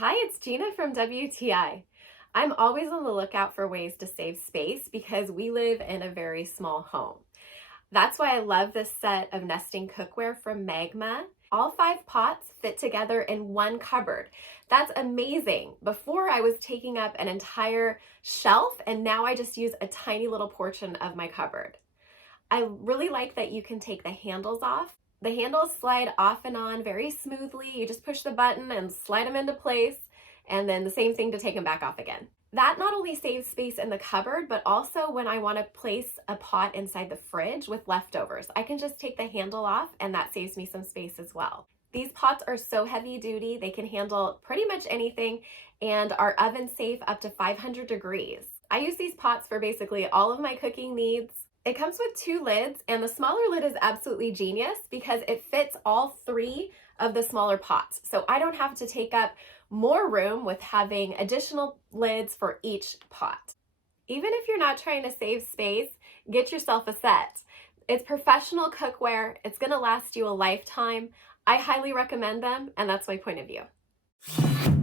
Hi, it's Gina from WTI. I'm always on the lookout for ways to save space because we live in a very small home. That's why I love this set of nesting cookware from Magma. All 5 pots fit together in one cupboard. That's amazing. Before I was taking up an entire shelf and now I just use a tiny little portion of my cupboard. I really like that you can take the handles off. The handles slide off and on very smoothly. You just push the button and slide them into place, and then the same thing to take them back off again. That not only saves space in the cupboard, but also when I want to place a pot inside the fridge with leftovers, I can just take the handle off and that saves me some space as well. These pots are so heavy duty, they can handle pretty much anything and are oven safe up to 500 degrees. I use these pots for basically all of my cooking needs. It comes with 2 lids, and the smaller lid is absolutely genius because it fits all 3 of the smaller pots. So I don't have to take up more room with having additional lids for each pot. Even if you're not trying to save space, get yourself a set. It's professional cookware. It's going to last you a lifetime. I highly recommend them, and that's my point of view.